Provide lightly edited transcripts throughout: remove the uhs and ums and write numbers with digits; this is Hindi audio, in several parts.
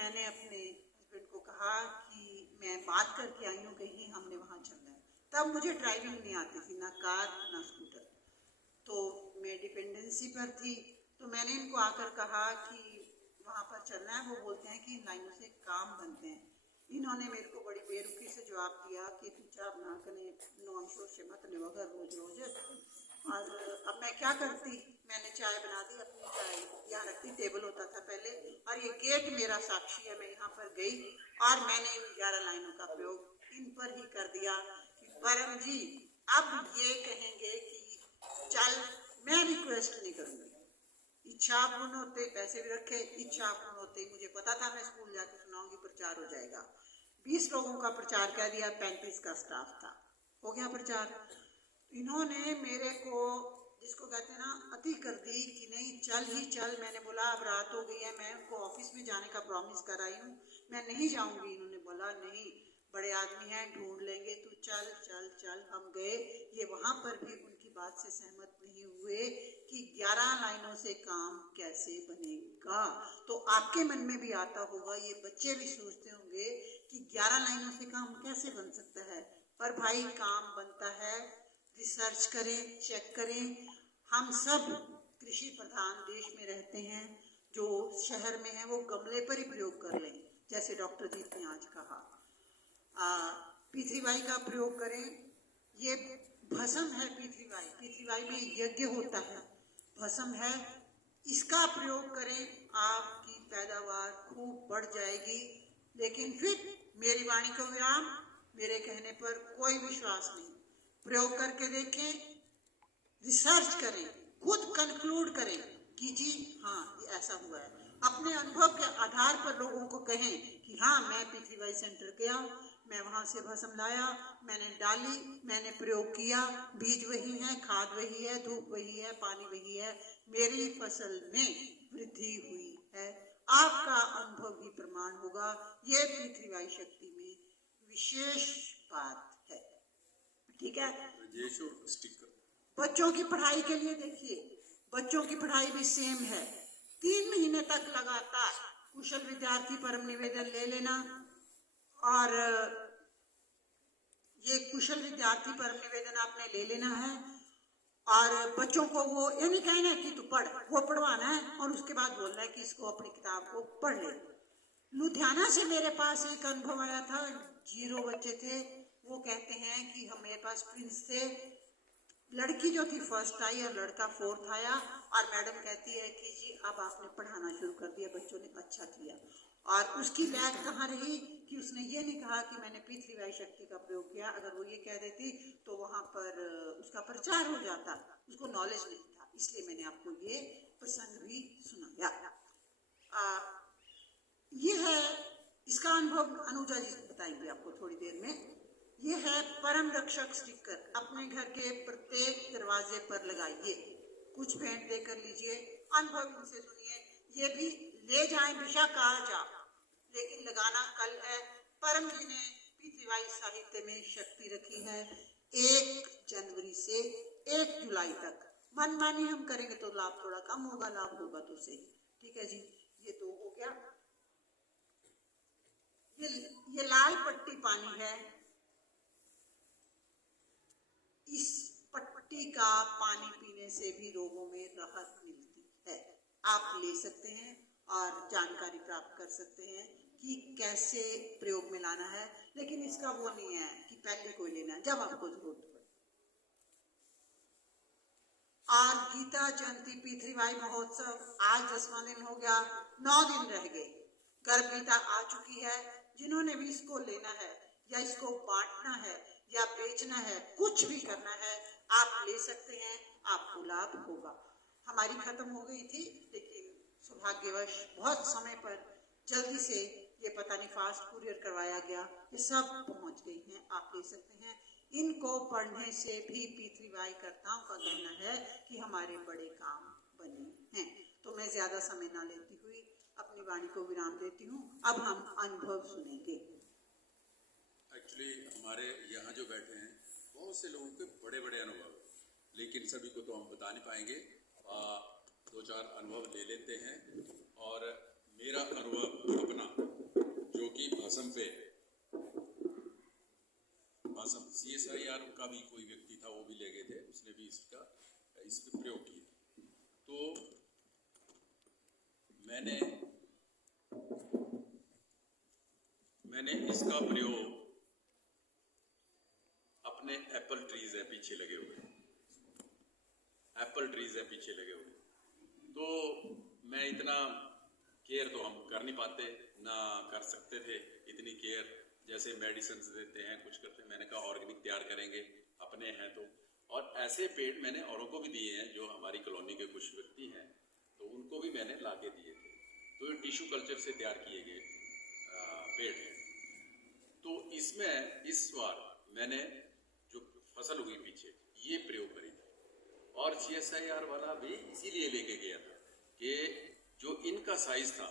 मैंने अपने हस्बैंड को कहा कि मैं बात करके आई हूँ कहीं हमने वहाँ चलना है। तब मुझे ड्राइविंग नहीं आती थी, ना कार ना स्कूटर, तो मैं डिपेंडेंसी पर थी। तो मैंने इनको आकर कहा कि वहाँ पर चलना है। वो बोलते हैं कि इन लाइनों से काम बनते हैं। इन्होंने मेरे को बड़ी बेरुखी से जवाब दिया कि तू चाप ना कने नॉन शोर से मत ले वगैरह रोज रोज। और अब मैं क्या करती, मैंने चाय बना दी, अपनी चाय यहाँ रखती, टेबल होता था पहले, और ये गेट मेरा साक्षी है। मैं यहाँ पर गई और मैंने इन 11 लाइनों का प्रयोग इन पर ही कर दिया कि परम जी अब ये कहेंगे कि चल, मैं रिक्वेस्ट नहीं करूंगी। इच्छा पूर्ण होते पैसे भी रखे, इच्छा पूर्ण होते मुझे पता था मैं स्कूल जाके सुनाऊंगी, प्रचार हो जाएगा। 20 लोगों का प्रचार कह दिया, 35 का स्टाफ था, हो गया प्रचार। इन्होंने मेरे को, जिसको कहते हैं ना, अति कर दी कि नहीं चल ही चल। मैंने बोला अब रात हो गई है, मैं उनको ऑफिस में जाने का प्रॉमिस कर आई हूँ, मैं नहीं जाऊंगी। इन्होंने बोला नहीं, बड़े आदमी हैं, ढूंढ लेंगे, तू चल चल चल। हम गए। ये वहां पर भी उनकी बात से सहमत नहीं हुए कि 11 लाइनों से काम कैसे बनेगा। तो आपके मन में भी आता होगा, ये बच्चे भी सोचते होंगे कि 11 लाइनों से काम कैसे बन सकता है। पर भाई काम बनता है, रिसर्च करें, चेक करें। हम सब कृषि प्रधान देश में रहते हैं, जो शहर में है वो गमले पर ही प्रयोग कर लें, जैसे डॉक्टर जीत ने आज कहा। P3Y का प्रयोग करें। ये भस्म है P3Y, P3Y में यज्ञ होता है, भस्म है, इसका प्रयोग करें, आपकी पैदावार खूब बढ़ जाएगी। लेकिन फिर मेरी वाणी को विराम, मेरे कहने पर कोई विश्वास नहीं। प्रयोग करके देखें, रिसर्च करें, खुद कंक्लूड करें कि जी हाँ ये ऐसा हुआ है। अपने अनुभव के आधार पर लोगों को कहें कि हाँ मैं P3Y सेंटर गया, मैं वहां से भस्म लाया, मैंने डाली, मैंने प्रयोग किया, बीज वही है, खाद वही है, धूप वही है, पानी वही है, मेरी फसल में वृद्धि हुई है। आपका अनुभव ही प्रमाण होगा। ये P3Y शक्ति में विशेष बात है, ठीक है। बच्चों की पढ़ाई के लिए देखिए, बच्चों की पढ़ाई भी सेम है। 3 महीने तक लगातार कुशल विद्यार्थी परम निवेदन ले लेना, और ये कुशल विद्यार्थी परम निवेदन आपने ले लेना है, और बच्चों को वो ये नहीं कहना है कि तू पढ़, वो पढ़वाना है और उसके बाद बोलना है कि इसको अपनी किताब को पढ़ ले। लुधियाना से मेरे पास एक अनुभव आया था, 0 बच्चे थे, वो कहते हैं कि हम, मेरे पास प्रिंस थे, लड़की जो थी फर्स्ट आई और लड़का 4th आया, और मैडम कहती है कि जी अब आपने पढ़ाना शुरू कर दिया, बच्चों ने अच्छा किया। और उसकी बैग कहाँ रही कि उसने ये नहीं कहा कि मैंने P3Y शक्ति का प्रयोग किया। अगर वो ये कह देती तो वहां पर उसका प्रचार हो जाता, उसको नॉलेज नहीं था। इसलिए मैंने आपको ये प्रसंग भी सुनाया। ये है, इसका अनुभव अनुजा जी बताएंगे आपको थोड़ी देर में। ये है परम रक्षक स्टिकर, अपने घर के प्रत्येक दरवाजे पर लगाइए, कुछ भेंट देकर लीजिए, अनुभव इनसे सुनिए। ये भी ले जाएं दिशा कहा जा, लेकिन लगाना कल है। परम जी ने P3Y साहित्य में शक्ति रखी है 1 जनवरी से 1 जुलाई तक। मनमानी हम करेंगे तो लाभ थोड़ा कम होगा, लाभ होगा तो सही, ठीक है जी। ये तो हो गया। ये लाल पट्टी पानी है, इस पट्टी का पानी पीने से भी रोगों में राहत मिलती है। आप ले सकते हैं और जानकारी प्राप्त कर सकते हैं कि कैसे प्रयोग में लाना है, लेकिन इसका वो नहीं है कि पहले कोई लेना है, जब आपको जरूरत पड़े। और गीता जयंती P3Y महोत्सव आज 10वां दिन हो गया, 9 दिन रह गए। गर्भ गीता आ चुकी है। जिन्होंने भी इसको लेना है या इसको बांटना है या बेचना है, कुछ भी करना है, आप ले सकते हैं, आपको लाभ होगा। हमारी खत्म हो गई थी, लेकिन सौभाग्यवश बहुत समय पर जल्दी से ये पता नहीं फास्ट कुरियर करवाया गया, ये सब पहुंच गई हैं, आप ले सकते हैं। इनको पढ़ने से भी P3Y कर्ताओं का कहना है कि हमारे बड़े काम बने हैं। तो मैं ज्यादा समय ना लेती हुई अपनी वाणी को विराम देती हूँ। अब हम अनुभव सुनेंगे। एक्चुअली हमारे यहाँ जो बैठे हैं बहुत से लोगों के बड़े बड़े अनुभव, लेकिन सभी को तो हम बता नहीं पाएंगे। 2-4 अनुभव ले लेते हैं। और मेरा अनुभव अपना मैंने इसका प्रयोग अपने एप्पल ट्रीज है पीछे लगे हुए, एप्पल ट्रीज है पीछे लगे हुए, तो मैं इतना केयर तो हम कर नहीं पाते, ना कर सकते थे इतनी केयर, जैसे मेडिसिन देते हैं कुछ करते हैं। मैंने कहा ऑर्गेनिक तैयार करेंगे, अपने हैं तो। और ऐसे पेड़ मैंने औरों को भी दिए हैं, जो हमारी कॉलोनी के कुछ व्यक्ति हैं तो उनको भी मैंने लाके दिए थे। तो ये टिश्यू कल्चर से तैयार किए गए पेड़ हैं। तो इसमें इस बार मैंने जो फसल हुई पीछे ये प्रयोग करी थी, और CSIR वाला भी इसीलिए लेके गया था कि जो इनका साइज था,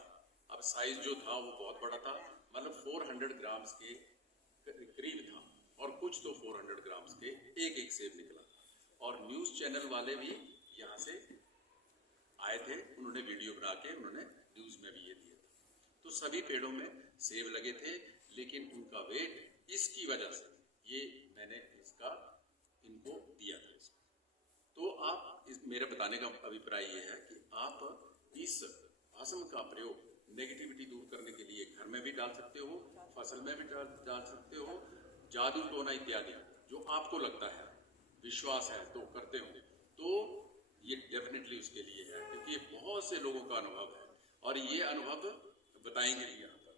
अब साइज जो था वो बहुत बड़ा था, मतलब 400 ग्राम्स के करीब था, और कुछ तो 400 ग्राम्स के एक सेब निकला। और न्यूज चैनल वाले भी यहाँ से आए थे, उन्होंने वीडियो बना के उन्होंने न्यूज में भी ये दिया था। तो सभी पेड़ों में सेब लगे थे, लेकिन उनका वेट इसकी वजह से ये मैंने इसका इनको दिया था इसको। तो आप मेरा बताने का अभिप्राय ये है कि आप इस भस्म का प्रयोग नेगेटिविटी दूर करने के लिए घर में भी डाल सकते हो, फसल में भी डाल सकते हो, जादू टोना इत्यादि जो आपको लगता है, विश्वास है तो करते होंगे, तो ये डेफिनेटली उसके लिए है, क्योंकि ये बहुत से लोगों का अनुभव है और ये अनुभव बताएंगे भी यहाँ पर।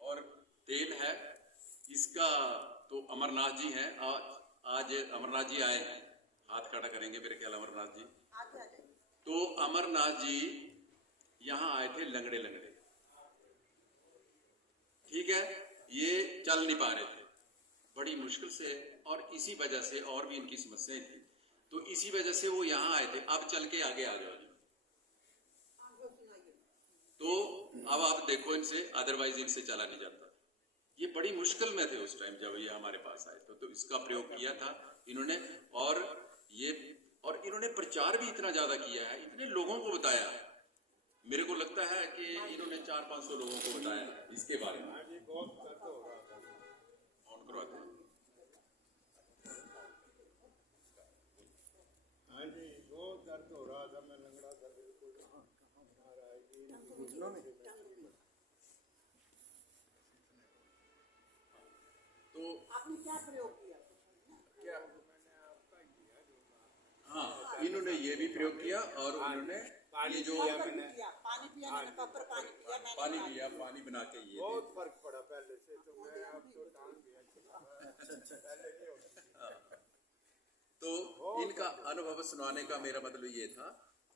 और तेल है इसका, तो अमरनाथ जी हैं, आज अमरनाथ जी आए हैं, हाथ खड़ा करेंगे मेरे ख्याल अमरनाथ जी। तो अमरनाथ जी यहाँ आए थे लंगड़े लंगड़े, ठीक है, ये चल नहीं पा रहे थे बड़ी मुश्किल से, और इसी वजह से और भी इनकी समस्याएं थी, तो इसी वजह से वो यहाँ आए थे। अब चल के आगे आ जाओ जी। तो अब आप देखो इनसे, अदरवाइज इनसे चला नहीं जाता। ये बड़ी मुश्किल में थे उस टाइम जब ये हमारे पास आए तो इसका प्रयोग किया था इन्होंने, और इन्होंने प्रचार भी इतना ज्यादा किया है, इतने लोगों को बताया है। मेरे को लगता है कि इन्होंने 400-500 लोगों को बताया इसके बारे में। ऑन करवाते हैं। हाँ जी, बहुत दर्द हो रहा था, मैं लंगड़ा था बिल्कुल। तो आपने क्या प्रयोग किया? क्या मैंने आपका किया जो हाँ, इन्होंने ये भी प्रयोग किया, और उन्होंने ये जो पानी पिया, मैंने कपर पानी पिया, मैंने पानी पिया, पानी बना के ये बहुत फर्क पड़ा पहले से, तो मैं अब तो टांग दिया पहले नहीं होता। तो इनका अनुभव सुनाने का मेरा मतलब ये था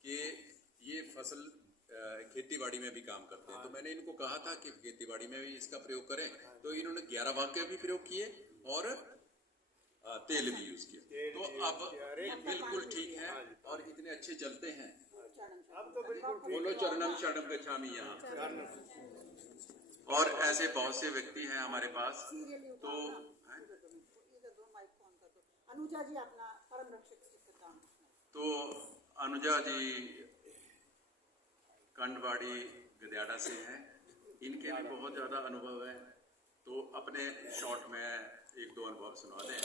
कि ये फसल खेती बाड़ी में भी काम करते हैं, तो मैंने इनको कहा था कि खेती बाड़ी में भी इसका प्रयोग करें, तो इन्होंने 11 भाग के भी प्रयोग किए और तेल भी यूज किया। तो अब बिल्कुल ठीक है और इतने अच्छे चलते हैं। अब तो बिल्कुल बोलो चरणम शरणम गच्छामि यहाँ। और ऐसे बहुत से व्यक्ति हैं हमारे पास। तो अनुजा जी अपना परम रक्षक काम। तो अनुजा जी कंडवाड़ी गदियाड़ा से हैं, इनके भी बहुत ज्यादा अनुभव है, तो अपने शॉर्ट में 1-2 अनुभव सुना दें।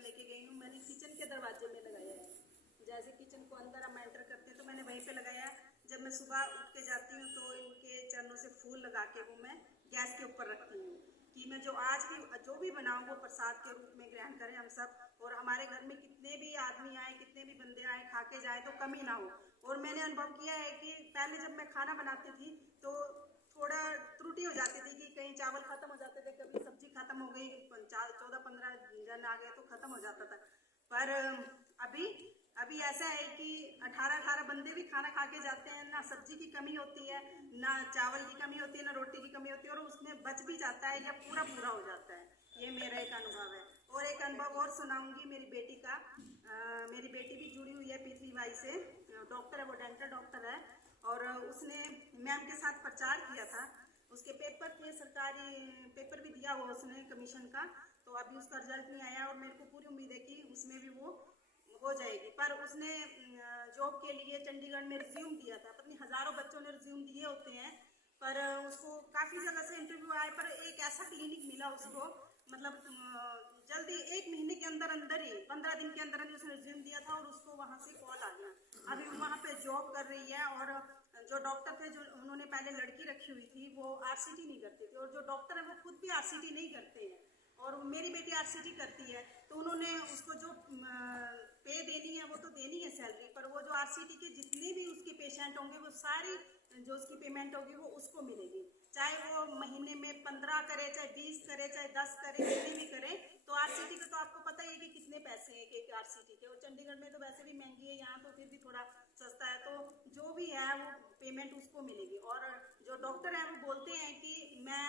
लेके गई हूँ, मैंने किचन के दरवाजे में लगाया है। जैसे किचन को अंदर हम एंटर करते हैं तो मैंने वहीं पे लगाया। जब मैं सुबह उठ के जाती हूँ तो इनके चरणों से फूल लगा के वो मैं गैस के ऊपर रखती हूँ कि मैं जो भी बनाऊँ वो प्रसाद के रूप में ग्रहण करें हम सब, और हमारे घर में कितने भी आदमी आए, कितने भी बंदे आए, खा के जाए तो कमी ना हो। और मैंने अनुभव किया है कि पहले जब मैं खाना बनाती थी तो थोड़ा त्रुटि हो जाती थी कि कहीं चावल खत्म हो जाते थे, कभी सब्जी खत्म हो गई, 14-15 जन आ गए तो खत्म हो जाता था। पर अभी ऐसा है कि 18 बंदे भी खाना खा के जाते हैं, ना सब्जी की कमी होती है, ना चावल की कमी होती है, ना रोटी की कमी होती है, और उसमें बच भी जाता है या पूरा हो जाता है। ये मेरा एक अनुभव है। और एक अनुभव और सुनाऊंगी मेरी बेटी का। मेरी बेटी भी जुड़ी हुई है PTY से, डॉक्टर है, वो डेंटल डॉक्टर है, और उसने मैम के साथ प्रचार किया था। उसके पेपर थे, सरकारी पेपर भी दिया हुआ उसने कमीशन का, तो अभी उसका रिजल्ट नहीं आया और मेरे को पूरी उम्मीद है कि उसमें भी वो हो जाएगी। पर उसने जॉब के लिए चंडीगढ़ में रिज्यूम दिया था, पता नहीं हजारों बच्चों ने रिज्यूम दिए होते हैं, पर उसको काफ़ी जगह से इंटरव्यू आए, पर एक ऐसा क्लिनिक मिला उसको, मतलब जल्दी 1 महीने के अंदर ही 15 दिन के अंदर उसने रिज्यूम दिया था और उसको वहाँ से कॉल आ गया। अभी वहाँ पे जॉब कर रही है। और जो डॉक्टर थे, जो उन्होंने पहले लड़की रखी हुई थी, वो आरसीटी नहीं करते थे, और जो डॉक्टर है वो खुद भी आरसीटी नहीं करते हैं, और मेरी बेटी आरसीटी करती है। तो उन्होंने उसको जो पे देनी है वो तो देनी है सैलरी, पर वो जो आरसीटी के जितने भी उसके पेशेंट होंगे वो सारी जो उसकी पेमेंट होगी वो उसको मिलेगी, चाहे वो महीने में 15 करे, चाहे 20 करे, चाहे 10 करे, कितने भी करे। तो आरसीटी का तो आपको पता ही है कि कितने पैसे हैं एक आरसीटी के, और चंडीगढ़ में तो वैसे भी महंगी है, यहाँ तो फिर भी थोड़ा सस्ता है। तो जो भी है वो पेमेंट उसको मिलेगी। और जो डॉक्टर है वो बोलते हैं कि मैं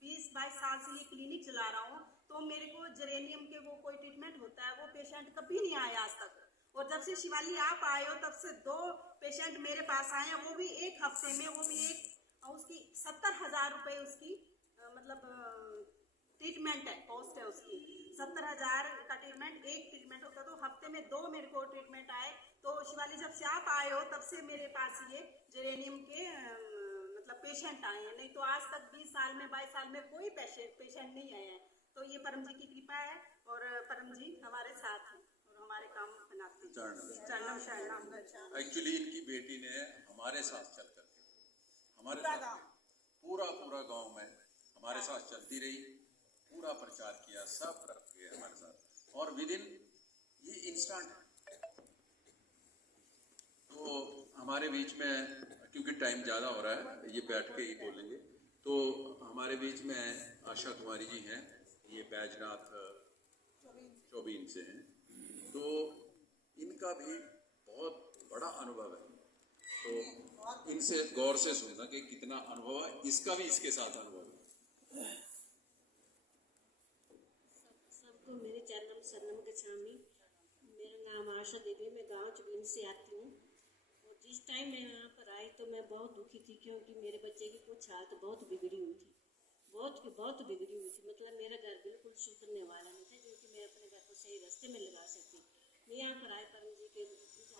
20-22 साल से ये क्लिनिक चला रहा हूँ, तो मेरे को जेरेनियम के वो कोई ट्रीटमेंट होता है वो पेशेंट कभी नहीं आया आज तक। और जब से शिवाली आप आए हो तब से 2 पेशेंट मेरे पास आए हैं, वो भी एक हफ्ते में, वो भी एक उसकी 70,000 रुपये उसकी मतलब ट्रीटमेंट है, कॉस्ट है उसकी 70,000 का ट्रीटमेंट, एक ट्रीटमेंट होता है। तो हफ्ते में 2 मेरे को ट्रीटमेंट आए। तो शिवाली जब से आप आए हो तब से मेरे पास ये जेरेनियम के मतलब पेशेंट आए हैं, नहीं तो आज तक 20 साल में 22 साल में कोई पेशेंट नहीं आए हैं। तो ये परम जी की कृपा है, और परम जी हमारे साथ हैं और हमारे काम बनाते हैं। चरणम शरणम। एक्चुअली इनकी बेटी ने हमारे साथ चल करके हमारे साथ पूरा गांव में हमारे साथ चलती रही, पूरा प्रचार किया, सब करके हमारे साथ, और विद इन ये इंस्टेंट। तो हमारे बीच में, क्योंकि टाइम ज़्यादा हो रहा है, ये बैठ के ही बोलेंगे, तो हमारे बीच में आशा कुमारी जी हैं, ये बैजनाथ चौबीन से हैं। तो इनका भी बहुत बड़ा अनुभव है, तो इनसे गौर से सुनना कि कितना अनुभव है, इसका भी इसके साथ अनुभव है। सबको मेरे चरणम शरणम गच्छामि। मेरा नाम आशा देवी, मैं गांव चौबीन से आती हूँ। और जिस टाइम मैं यहाँ पर आई तो मैं बहुत दुखी थी, क्योंकि मेरे बच्चे की कुछ हालत बहुत बिगड़ी हुई थी, बहुत बिगड़ी हुई थी। मतलब मेरा घर बिल्कुल सुधरने वाला नहीं था, जो कि मैं अपने घर को सही रास्ते में लगा सकती। मैं यहाँ पर आई परम जी के,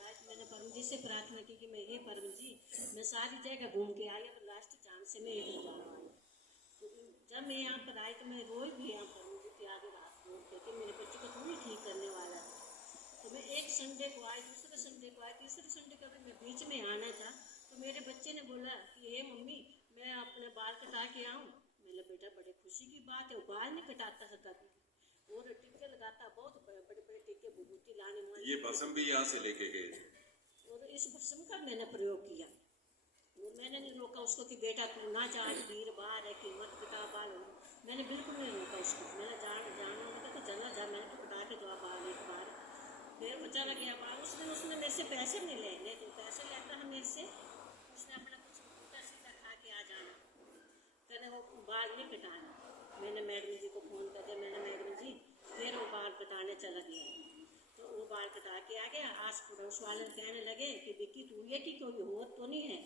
आज मैंने परम जी से प्रार्थना की कि मैं हे परम जी, मैं सारी जगह घूम के आई, अब लास्ट चांस से मैं इधर जाना आई। तो जब मैं यहाँ पर आई तो मैं रोई भी यहाँ परम जी के आगे रात को उठ के, मेरे बच्चे को तू ही ठीक करने वाला है। तो मैं एक संडे को आई, दूसरे संडे को आई, तीसरे संडे को भी मैं बीच में आना था। तो मेरे बच्चे ने बोला कि हे मम्मी, मैं अपने बाल कटा के आऊँ। मैंने बेटा बड़े खुशी की बात है, वो बाल नहीं कटाता है कभी, और टिक्के लगाता, बहुत बड़े टिक्के विभूति लाने वाले। ये भस्म भी यहाँ से लेके गए, और इस भस्म का मैंने प्रयोग किया। वो मैंने नहीं रोका उसको कि बेटा तू ना जा, भीड़ बाहर है कि मत कटा बाल। मैंने बिल्कुल नहीं रोका उसको, मैंने जाना होगा तो चला जा, मैंने तो कटा के दो बाल एक बार। फिर वो चला गया बाल। उसने मेरे से पैसे नहीं ले, तो पैसे लेता है मेरे से, उसने अपना कुछ उल्टा सीधा खा के आ जाना, कहने वो बाल नहीं कटाना। मैंने मैडम जी को फ़ोन कर दिया, मैंने मैडम जी, फिर वो बाल कटाने चला गया। तो वो बाल कटा के आ गया। आस पड़ोस वाले कहने लगे कि विक्की तू ये की कोई हो तो नहीं है।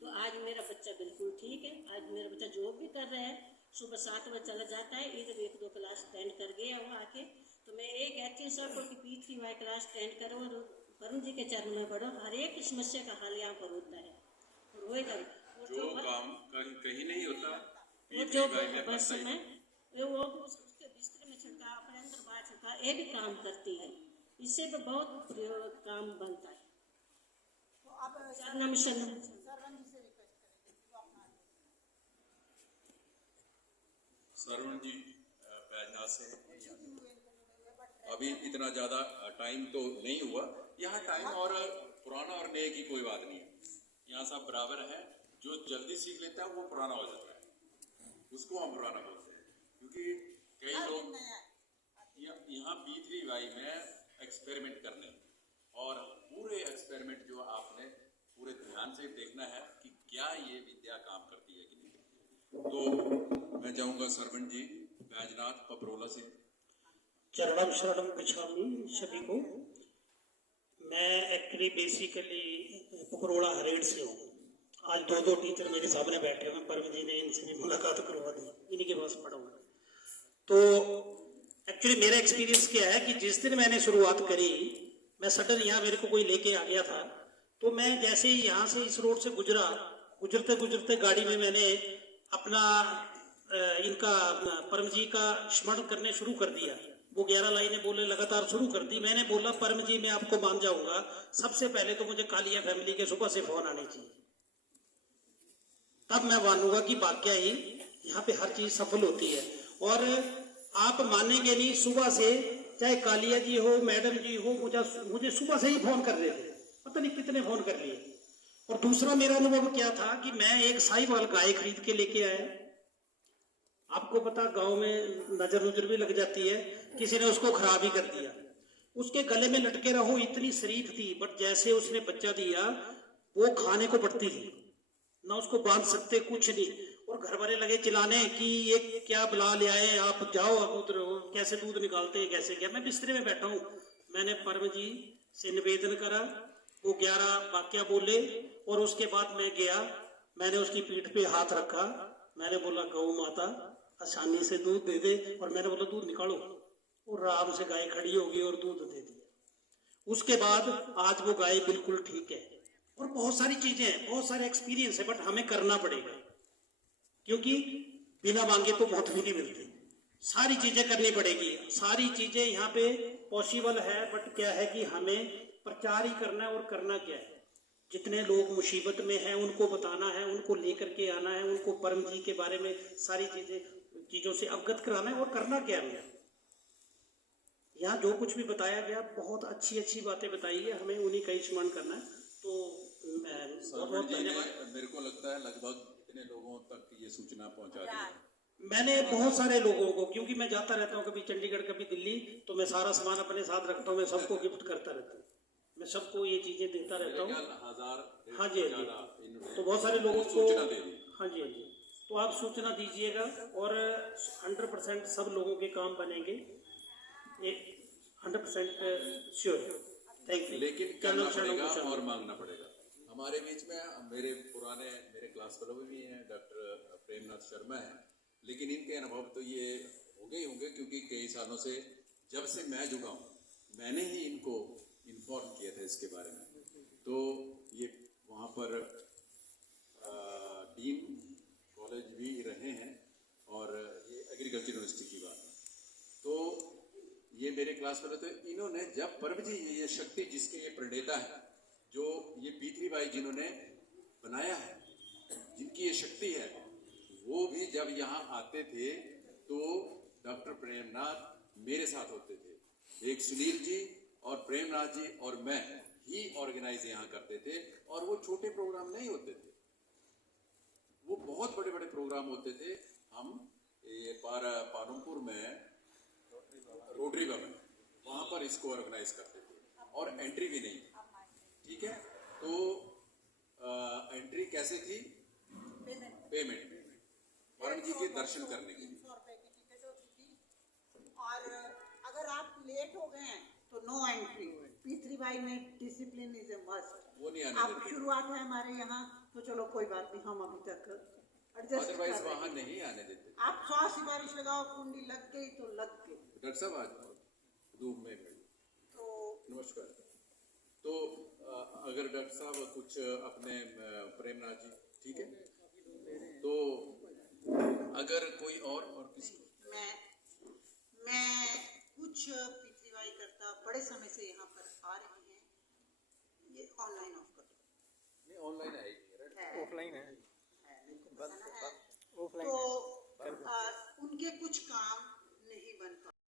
तो आज मेरा बच्चा बिल्कुल ठीक है, आज मेरा बच्चा जॉब भी कर रहा है, सुबह 7 बजे चला जाता है, इधर 1-2 क्लास अटेंड कर गया वो आके। तो मैं ये कहती हूँ सबको कि P3Y क्लास अटेंड करो और वरुण जी के चरण में पढ़ो, हर एक समस्या का हल यहाँ पर होता है और होएगा। जो काम कहीं नहीं होता, वो जो बस में वो उसके बिस्तर में छिड़का, अपने अंदर बाहर छिड़का, ये भी काम करती है, इससे भी बहुत प्रयोग काम बनता है। तो अब शरणम शरणम। सरवन जी से रिक्वेस्ट करेंगे कि वो अपना सरवण जी बैजनाथ से अभी इतना ज़्यादा टाइम तो नहीं हुआ यहाँ। टाइम और पुराना और नए की कोई बात नहीं है, यहाँ सब बराबर है। जो जल्दी सीख लेता है वो पुराना हो जाता है, उसको हम पुराना बोलते हैं। क्योंकि कई लोग यहाँ P3Y में एक्सपेरिमेंट करने, और पूरे एक्सपेरिमेंट जो आपने पूरे ध्यान से देखना है कि क्या ये विद्या काम करती है कि नहीं। तो मैं जाऊँगा सरवण जी बैजनाथ पपरोला से। चरणम शरणम गच्छामि सभी को। मैं एक्चुअली बेसिकली पकरोड़ा हरेड़ से हूँ। आज 2 टीचर मेरे सामने बैठे हुए, परम जी ने इनसे भी मुलाकात करवा दी, इन्हीं के पास पढ़ा हुआ। तो एक्चुअली मेरा एक्सपीरियंस क्या है कि जिस दिन मैंने शुरुआत करी, मैं सडन यहाँ मेरे को कोई लेके आ गया था। तो मैं जैसे ही यहाँ से इस रोड से गुजरते गुजरते गाड़ी में मैंने अपना इनका परम जी का स्मरण करने शुरू कर दिया, वो 11 लाइनें बोले लगातार शुरू कर दी। मैंने बोला परम जी मैं आपको मान जाऊंगा, सबसे पहले तो मुझे कालिया फैमिली के सुबह से फोन आने चाहिए, तब मैं मानूंगा कि वाकया ही यहाँ पे हर चीज सफल होती है। और आप मानेंगे नहीं, सुबह से चाहे कालिया जी हो, मैडम जी हो, मुझे सुबह से ही फोन कर रहे थे, पता नहीं कितने फोन कर लिए। और दूसरा मेरा अनुभव क्या था कि मैं एक साहिवाल गाय खरीद के लेके आया। आपको पता गांव में नजर भी लग जाती है, किसी ने उसको खराब ही कर दिया। उसके गले में लटके रहो, इतनी शरीफ थी, बट जैसे उसने बच्चा दिया वो खाने को पड़ती थी, ना उसको बांध सकते कुछ नहीं। और घर वाले लगे चिल्लाने कि ये क्या बुला ले आए, आप जाओ अब उधर, कैसे दूध निकालते हैं कैसे क्या। मैं बिस्तरे में बैठा हूँ, मैंने परम जी से निवेदन करा, वो 11 वाक्य बोले और उसके बाद मैं गया, मैंने उसकी पीठ पे हाथ रखा, मैंने बोला गौ माता आसानी से दूध दे दे, और मैंने बोला दूध निकालो, और आराम से गाय खड़ी होगी और दूध दे दिया। उसके बाद आज वो गाय बिल्कुल ठीक है। और बहुत सारी चीजें हैं, बहुत सारे एक्सपीरियंस है, बट हमें करना पड़ेगा, क्योंकि बिना मांगे तो बहुत भी नहीं मिलते। सारी चीजें करनी पड़ेगी, सारी चीजें यहाँ पे पॉसिबल है, बट क्या है कि हमें प्रचार ही करना है। और करना क्या है, जितने लोग मुसीबत में हैं उनको बताना है, उनको लेकर के आना है, उनको परम जी के बारे में सारी चीजों से अवगत कराना है। और करना क्या है, यहाँ जो कुछ भी बताया गया बहुत अच्छी अच्छी बातें बताई है, हमें उन्हीं का ही स्मरण करना है। तो बहुत धन्यवाद। मेरे को लगता है लगभग इतने लोगों तक ये सूचना पहुंचा दी है। मैंने बहुत सारे लोगों को, क्योंकि मैं जाता रहता हूँ कभी चंडीगढ़ कभी दिल्ली, तो मैं सारा सामान अपने साथ रखता हूँ, मैं सबको गिफ्ट करता रहता हूँ, मैं सबको ये चीजें देता रहता हूँ। हाँ जी, हाँ जी, तो बहुत सारे लोगों को हाँ जी, हाँ जी, तो आप सूचना दीजिएगा और 100% सब लोगों के काम बनेंगे, 100% श्योर। Thank you. लेकिन करना पड़ेगा और मांगना पड़ेगा। हमारे बीच में मेरे क्लास फेलो भी हैं, डॉक्टर प्रेमनाथ शर्मा है, लेकिन इनके अनुभव तो ये होंगे क्योंकि कई सालों से जब से मैं जुड़ा हूँ मैंने ही इनको इन्फॉर्म किया था इसके बारे में। तो ये वहाँ पर डीन कॉलेज भी रहे हैं और ये एग्रीकल्चर यूनिवर्सिटी की बात है। तो ये मेरे क्लास फेलो थे, इन्होंने जब परम जी ये शक्ति जिसके ये प्रणेता है, जो ये पीतरी बाई जिन्होंने बनाया है, जिनकी ये शक्ति है, वो भी जब यहाँ आते थे तो डॉक्टर प्रेमनाथ मेरे साथ होते थे। एक सुनील जी और प्रेमनाथ जी और मैं ही ऑर्गेनाइज यहाँ करते थे। और वो छोटे प्रोग्राम नहीं होते थे, वो बहुत बड़े बड़े प्रोग्राम होते थे। हम ये पालमपुर में रोटरी भवन, वहाँ पर इसको ऑर्गेनाइज करते थे और एंट्री भी नहीं, ठीक है। तो एंट्री कैसे थी, पेमेंट परम जी के दर्शन करने के लिए। 300 रुपए की टिकट होती थी, और अगर आप लेट हो गए हैं तो नो एंट्री। पीतरी बाई में डिसिप्लिन इज ए मस्ट। वो नहीं आने अब देते, शुरुआत है हमारे यहाँ, तो चलो कोई बात नहीं, हम अभी तक एडजस्ट कर अदरवाइज रहे वहाँ हैं। नहीं आने देते। आप 100 सिफारिश लगाओ, कुंडी लग गई तो लग गई। डॉक्टर साहब आज धूप में तो नमस्कार। तो अगर डॉक्टर साहब कुछ अपने प्रेमनाथ जी, ठीक है, तो अगर कोई और किसी मैं कुछ पीतरी बाई करता बड़े समय से यहाँ पर आ रही हैं, ये ऑनलाइन ऑफ कर दो। नहीं, ऑनलाइन है, ऑफलाइन है, तो उनके कुछ काम